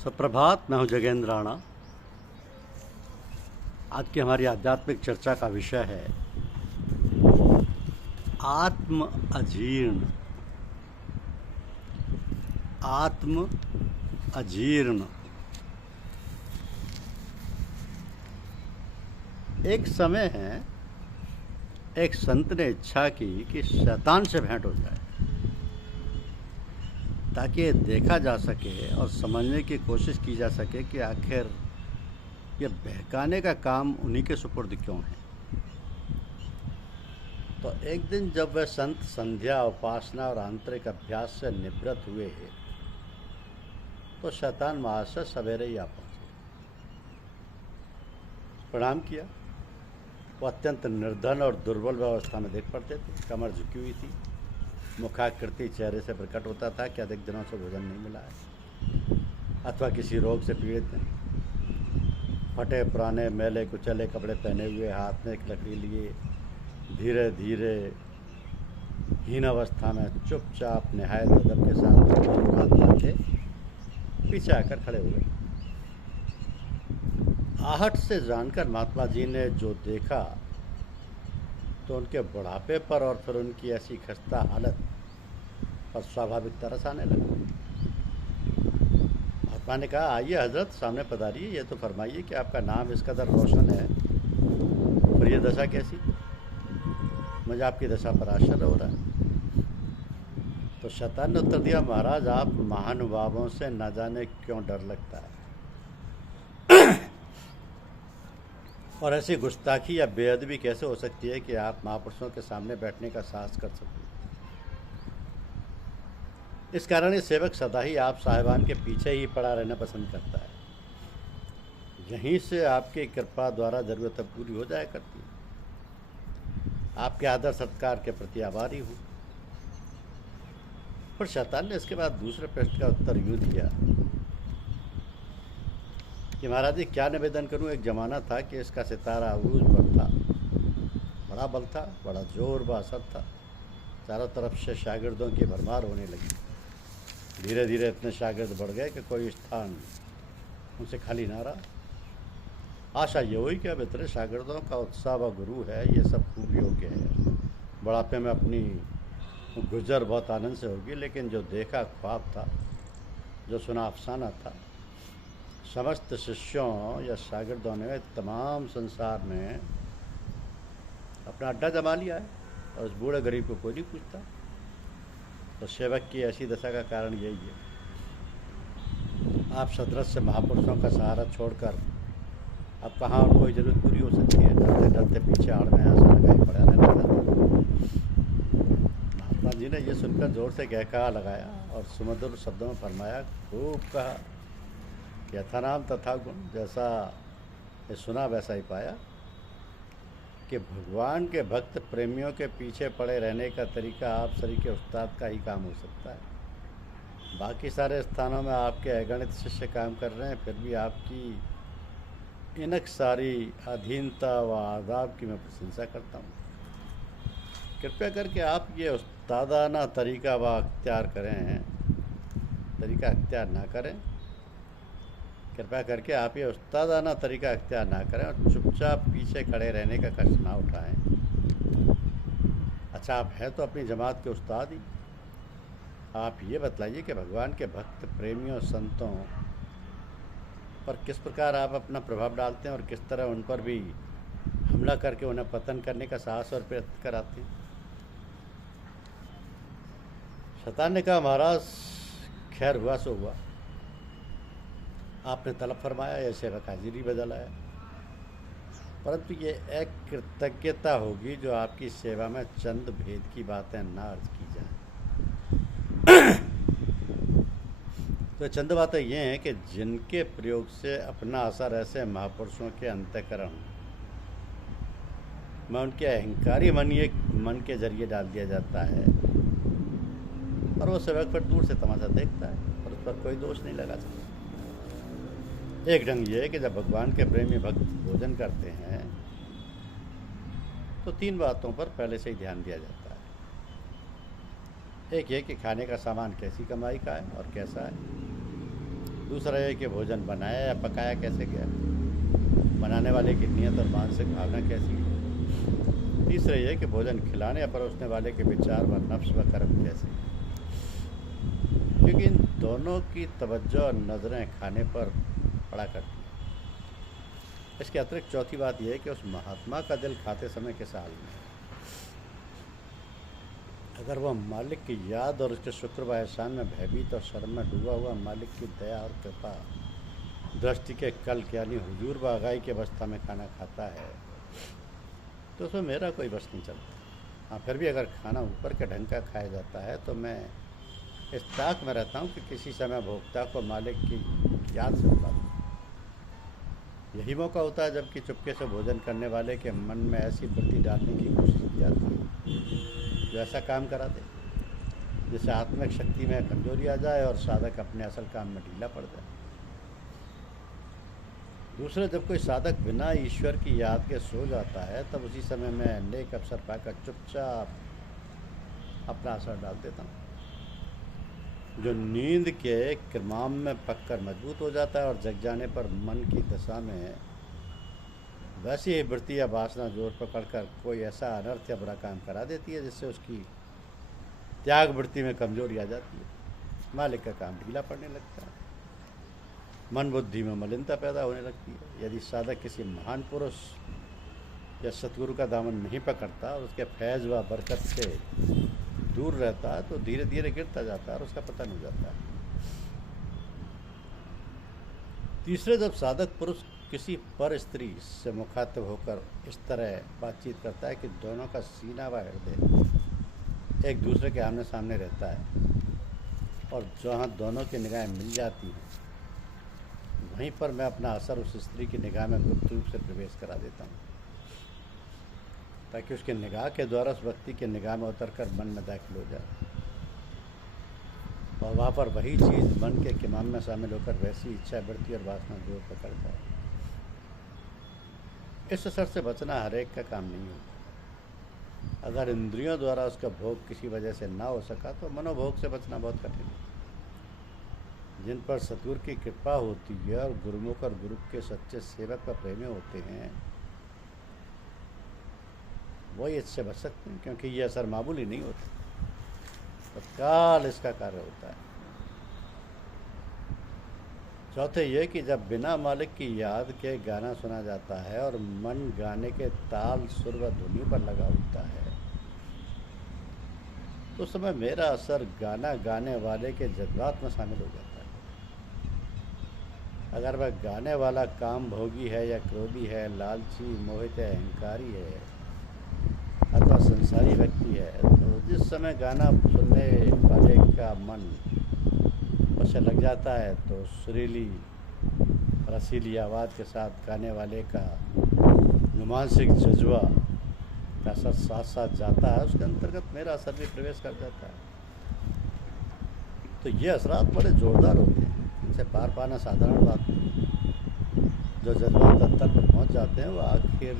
सुप्रभात। मैं हूं जगेंद्र राणा। आज की हमारी आध्यात्मिक चर्चा का विषय है आत्म अजीर्ण। आत्म अजीर्ण। एक समय है, एक संत ने इच्छा की कि शैतान से भेंट हो जाए ताकि ये देखा जा सके और समझने की कोशिश की जा सके कि आखिर ये बहकाने का काम उन्हीं के सुपुर्द क्यों है। तो एक दिन जब वह संत संध्या, उपासना और आंतरिक अभ्यास से निवृत्त हुए तो शैतान महाशय सवेरे ही आ पहुंचे। प्रणाम किया। वो अत्यंत निर्धन और दुर्बल अवस्था में देख पड़ते थे। कमर झुकी हुई थी, मुखाकृति चेहरे से प्रकट होता था कि अधिक दिनों से भोजन नहीं मिला है अथवा किसी रोग से पीड़ित हैं। फटे पुराने मैले कुचले कपड़े पहने हुए, हाथ में एक लकड़ी लिए, धीरे धीरे हीन अवस्था में चुपचाप निहायत अदब के साथ हाथ बांधे पीछे आकर खड़े हुए। आहट से जानकर महात्मा जी ने जो देखा तो उनके बुढ़ापे पर और फिर उनकी ऐसी खस्ता हालत पर स्वाभाविक तरस आने लगा। महात्मा ने कहा, आइए हजरत, सामने पधारिए। ये तो फरमाइए कि आपका नाम इस कदर रोशन है और ये दशा कैसी? मुझे आपकी दशा पर आश्चर्य हो रहा है। तो शैतान ने उत्तर दिया, महाराज, आप महानुभावों से न जाने क्यों डर लगता है और ऐसी गुस्ताखी या बेअदबी कैसे हो सकती है कि आप महापुरुषों के सामने बैठने का साहस कर सकते। इस कारण ये सेवक सदा ही आप साहिबान के पीछे ही पड़ा रहना पसंद करता है। यहीं से आपकी कृपा द्वारा जरूरतें पूरी हो जाया करती है। आपके आदर सत्कार के प्रति आभारी हूँ। पर शैतान ने इसके बाद दूसरे प्रश्न का उत्तर यूँ दिया कि महाराज जी, क्या निवेदन करूं। एक जमाना था कि इसका सितारा अरूज पर था। बड़ा बल था, बड़ा जोर व असर था। चारों तरफ से शागिर्दों की भरमार होने लगी। धीरे धीरे इतने शागिर्द बढ़ गए कि कोई स्थान उनसे खाली ना रहा। आशा ये हुई कि अब इतने शागिर्दों का उत्साह व गुरु है, ये सब खूब योग्य है। बुढ़ापे में अपनी गुजर बहुत आनंद से होगी। लेकिन जो देखा ख्वाब था, जो सुना अफसाना था। समस्त शिष्यों या शागिर्दों ने तमाम संसार में अपना अड्डा जमा लिया है और उस बूढ़े गरीब को कोई नहीं पूछता। तो सेवक की ऐसी दशा का कारण यही है। आप सदृश्य महापुरुषों का सहारा छोड़कर अब कहाँ और कोई जरूरत पूरी हो सकती है। डरते डरते पीछे आड़ में आशा लगाई पड़ा रहता। महात्मा जी ने यह सुनकर जोर से गहका लगाया और सुमधुर शब्दों में फरमाया, खूब कहा, यथा नाम तथा गुण। जैसा ये सुना वैसा ही पाया कि भगवान के भक्त प्रेमियों के पीछे पड़े रहने का तरीका आप सरी के उस्ताद का ही काम हो सकता है। बाकी सारे स्थानों में आपके अगणित शिष्य काम कर रहे हैं, फिर भी आपकी इनक सारी अधीनता व आदाब की मैं प्रशंसा करता हूँ। कृपया करके आप ये उस्तादाना तरीका व अख्तियार करें, तरीका अख्तियार ना करें। कृपया करके आप ये उस्तादाना तरीका अख्तियार ना करें और चुपचाप पीछे खड़े रहने का कष्ट ना उठाएं। अच्छा, आप हैं तो अपनी जमात के उस्ताद ही। आप ये बतलाइए कि भगवान के भक्त प्रेमियों संतों पर किस प्रकार आप अपना प्रभाव डालते हैं और किस तरह उन पर भी हमला करके उन्हें पतन करने का साहस और प्रयत्न कराते हैं। शैतान ने कहा, महाराज, खैर हुआ सो हुआ। आपने तलब फरमाया, यह सेवक हाजिरी बदल आया। परंतु ये एक कृतज्ञता होगी जो आपकी सेवा में चंद भेद की बातें ना अर्ज की जाए। तो चंद बातें ये हैं कि जिनके प्रयोग से अपना असर ऐसे महापुरुषों के अंतःकरण में उनके अहंकारी मन के जरिए डाल दिया जाता है और वो सेवक पर दूर से तमाशा देखता है और उस पर कोई दोष नहीं लगा सकता। एक ढंग ये है कि जब भगवान के प्रेमी भक्त भोजन करते हैं तो तीन बातों पर पहले से ही ध्यान दिया जाता है। एक ये कि खाने का सामान कैसी कमाई का है और कैसा है। दूसरा ये कि भोजन बनाया या पकाया कैसे गया, बनाने वाले की नीयत और मानसिक भावना कैसी है। तीसरा ये कि भोजन खिलाने या परोसने वाले के विचार व नफ्स व कर्म कैसे हैं, क्योंकि इन दोनों की तवज्जो और नज़रें खाने पर पड़ा करती हैं। इसके अतिरिक्त चौथी बात यह है कि उस महात्मा का दिल खाते समय किस हाल में है। अगर वह मालिक की याद और उसके शुक्र व एहसान में भयभीत और शर्म में डूबा हुआ मालिक की दया और कृपा दृष्टि के कल यानी हुजूर व आगाही की अवस्था में खाना खाता है तो उसमें मेरा कोई बस नहीं चलता। हाँ, फिर भी अगर खाना ऊपर के ढंग का खाया जाता है तो मैं इस ताक में रहता हूँ कि किसी समय भोक्ता को मालिक की याद से बुला दूँ। यही मौका होता है जबकि चुपके से भोजन करने वाले के मन में ऐसी वृत्ति डालने की कोशिश की जाती है जो ऐसा काम करा दे जिससे आत्मिक शक्ति में कमजोरी आ जाए और साधक अपने असल काम में ढीला पड़ जाए। दूसरा, जब कोई साधक बिना ईश्वर की याद के सो जाता है तब उसी समय मैं नेक अवसर पाकर चुपचाप अपना असर डाल देता हूँ। जो नींद के क्रमाम में पककर मजबूत हो जाता है और जग जाने पर मन की दशा में वैसी ही वृत्ति या वासना जोर पकड़कर कोई ऐसा अनर्थ या बुरा काम करा देती है जिससे उसकी त्याग वृत्ति में कमजोरी आ जाती है, मालिक का काम ढीला पड़ने लगता है, मन बुद्धि में मलिनता पैदा होने लगती है। यदि साधक किसी महान पुरुष या सतगुरु का दामन नहीं पकड़ता और उसके फैज़ व बरकत से दूर रहता है तो धीरे धीरे गिरता जाता है और उसका पतन हो जाता है। तीसरे, जब साधक पुरुष किसी पर स्त्री से मुखातिब होकर इस तरह बातचीत करता है कि दोनों का सीना व हृदय एक दूसरे के आमने सामने रहता है और जहाँ दोनों की निगाहें मिल जाती हैं वहीं पर मैं अपना असर उस स्त्री की निगाह में गुप्त रूप से प्रवेश करा देता हूँ ताकि उसके निगाह के द्वारा उस व्यक्ति के निगाह में उतरकर मन में दाखिल हो जाए और वहाँ पर वही चीज़ मन के किमाम में शामिल होकर वैसी इच्छा वृत्ति और वासना जोर पकड़ जाए। इस असर से बचना हर एक का काम नहीं होता। अगर इंद्रियों द्वारा उसका भोग किसी वजह से ना हो सका तो मनोभोग से बचना बहुत कठिन है। जिन पर सतगुरु की कृपा होती है और गुरुमुख और गुरु के सच्चे सेवक व प्रेमी होते हैं वही इससे बच सकते हैं, क्योंकि ये असर मामूली नहीं होता, तत्काल इसका कार्य होता है। चौथे ये कि जब बिना मालिक की याद के गाना सुना जाता है और मन गाने के ताल सुर व धुनी पर लगा होता है तो उस समय मेरा असर गाना गाने वाले के जज्बात में शामिल हो जाता है। अगर वह गाने वाला काम भोगी है या क्रोधी है, लालची, मोहित है, अहंकारी है अथवा संसारी व्यक्ति है तो जिस समय गाना सुनने वाले का मन उसे लग जाता है तो सुरीली रसीली आवाज़ के साथ गाने वाले का जो मानसिक जज्बा का असर साथ साथ जाता है उसके अंतर्गत मेरा असर भी प्रवेश कर जाता है। तो ये असरात बड़े ज़ोरदार होते हैं, इनसे पार पाना साधारण बात नहीं। जो जज्बात अंतर पर पहुँच जाते हैं वो आखिर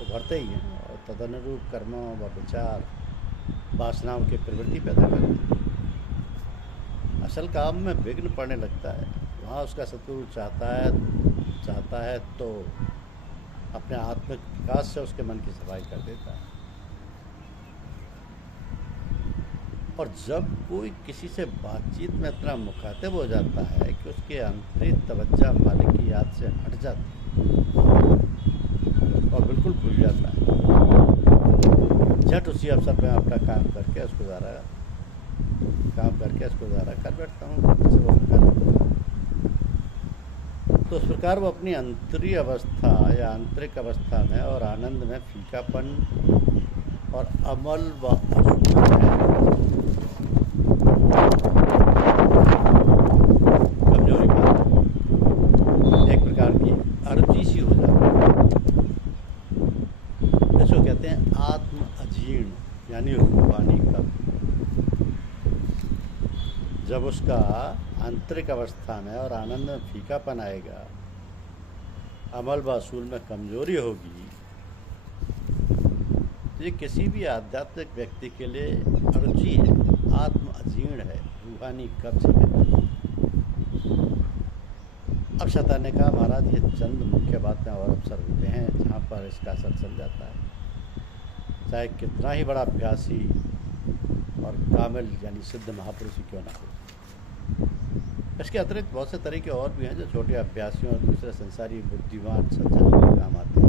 उभरते ही हैं और तदनुरूप कर्मों व विचार वासनाओं की प्रवृत्ति पैदा करते हैं। असल काम में विघ्न पड़ने लगता है। वहाँ उसका सतगुरु चाहता है तो अपने आत्मिक विकास से उसके मन की सफाई कर देता है। और जब कोई किसी से बातचीत में इतना मुखातिब हो जाता है कि उसके आंतरिक तवज्जो मालिक की याद से हट जाती है और बिल्कुल भूल जाता है, झट उसी अवसर पर अपना काम करके उसको ज़्यादा कर बैठता हूँ जिससे वो तो उस प्रकार वो अपनी अंतरीय अवस्था या आंतरिक अवस्था में और आनंद में फीकापन और अमल व कमजोरी पाता एक प्रकार की अर्जी सी हो जाती है। इसको कहते हैं आत्म अजीर्ण यानी रूहानी कम। जब उसका आंतरिक अवस्था में और आनंद में फीकापन आएगा, अमल व असूल में कमजोरी होगी तो ये किसी भी आध्यात्मिक व्यक्ति के लिए अरुचि है, आत्म अजीर्ण है, रूहानी कब्ज है। अब शैतान ने कहा, महाराज ये चंद मुख्य बातें और अवसर होते हैं जहाँ पर इसका असर चल जाता है, चाहे कितना ही बड़ा अभ्यासी और कामिल यानी सिद्ध महापुरुष ही क्यों ना हो। इसके अतिरिक्त बहुत से तरीके और भी हैं जो छोटे अभ्यासियों और दूसरे संसारी बुद्धिमान सज्जनों के काम आते हैं।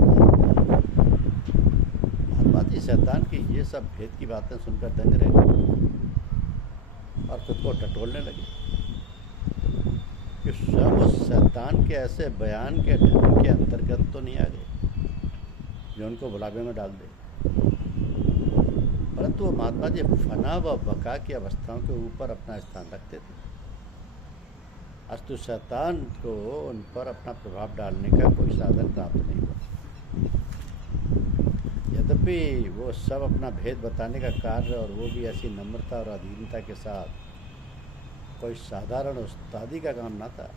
महात्मा जी शैतान की ये सब भेद की बातें सुनकर दंग रहे और खुद को टटोलने लगे कि स्वयं उस शैतान के ऐसे बयान के ढंग के अंतर्गत तो नहीं आ गए जो उनको बुलावे में डाल दे, परंतु वो महात्मा जी फना व बका की अवस्थाओं के ऊपर अपना स्थान रखते थे। अस्तु शैतान को उन पर अपना प्रभाव डालने का कोई साधन प्राप्त नहीं हुआ। यद्यपि वो सब अपना भेद बताने का कार्य, और वो भी ऐसी नम्रता और अधीनता के साथ, कोई साधारण उस्तादी का काम ना था,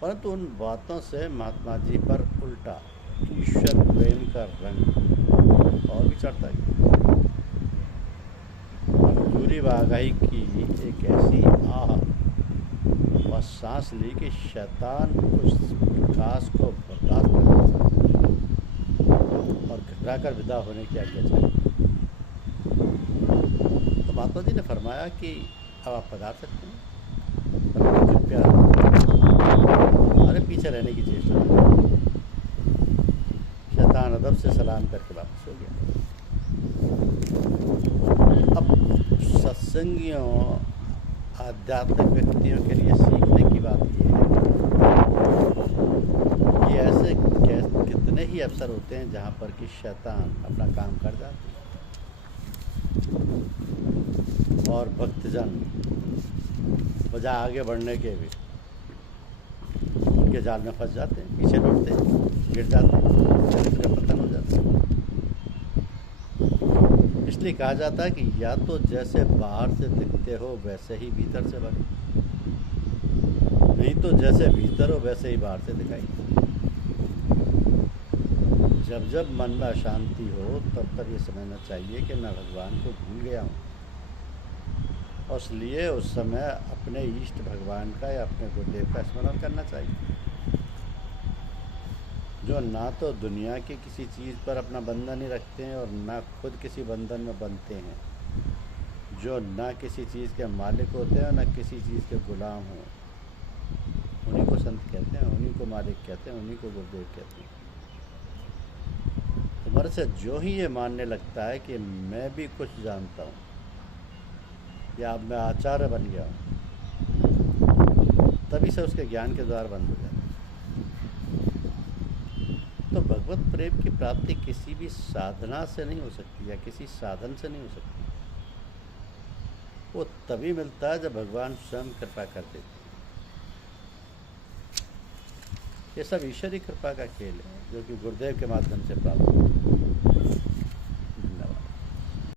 परंतु उन बातों से महात्मा जी पर उल्टा ईश्वर प्रेम का रंग और भी चढ़ता गया। दूरी व आगाही की एक ऐसी आह और सांस ली कि शैतान उस प्रकाश को बर्दाश्त कर और घबराकर विदा होने की आज्ञा चली। तो महात्मा जी ने फरमाया कि अब आप पधार सकते हैं, परंतु कृपया हमारे पीछे रहने की चेष्टा करें। शैतान अदब से सलाम करके वापस हो गया। अब सत्संगियों, आध्यात्मिक व्यक्तियों के लिए सीखने की बात यह है कि ऐसे कितने ही अवसर होते हैं जहाँ पर कि शैतान अपना काम कर जाते हैं और भक्तजन वजह आगे बढ़ने के भी उनके जाल में फंस जाते हैं, पीछे लौटते हैं, गिर जाते हैं, चरित्र का पतन हो जाता है। इसलिए कहा जाता है कि या तो जैसे बाहर से दिखते हो वैसे ही भीतर से बनो, नहीं तो जैसे भीतर हो वैसे ही बाहर से दिखाई दो। जब जब मन में अशांति हो तब तब ये समझना चाहिए कि मैं भगवान को भूल गया हूँ, और इसलिए उस समय अपने इष्ट भगवान का या अपने गुरुदेव का स्मरण करना चाहिए, जो ना तो दुनिया की किसी चीज़ पर अपना बंधन ही रखते हैं और ना खुद किसी बंधन में बंधते हैं, जो ना किसी चीज़ के मालिक होते हैं और ना किसी चीज़ के गुलाम हों। उन्हीं को संत कहते हैं, उन्हीं को मालिक कहते हैं, उन्हीं को गुरुदेव कहते हैं। तुम्हारे से जो ही ये मानने लगता है कि मैं भी कुछ जानता हूँ या अब मैं आचार्य बन गया हूँ, तभी से उसके ज्ञान के द्वार बंद हो जाते हैं। तो भगवत प्रेम की प्राप्ति किसी भी साधना से नहीं हो सकती या किसी साधन से नहीं हो सकती। वो तभी मिलता है जब भगवान स्वयं कृपा कर देते हैं। ये सब ईश्वरी कृपा का खेल है जो कि गुरुदेव के माध्यम से प्राप्त होता है।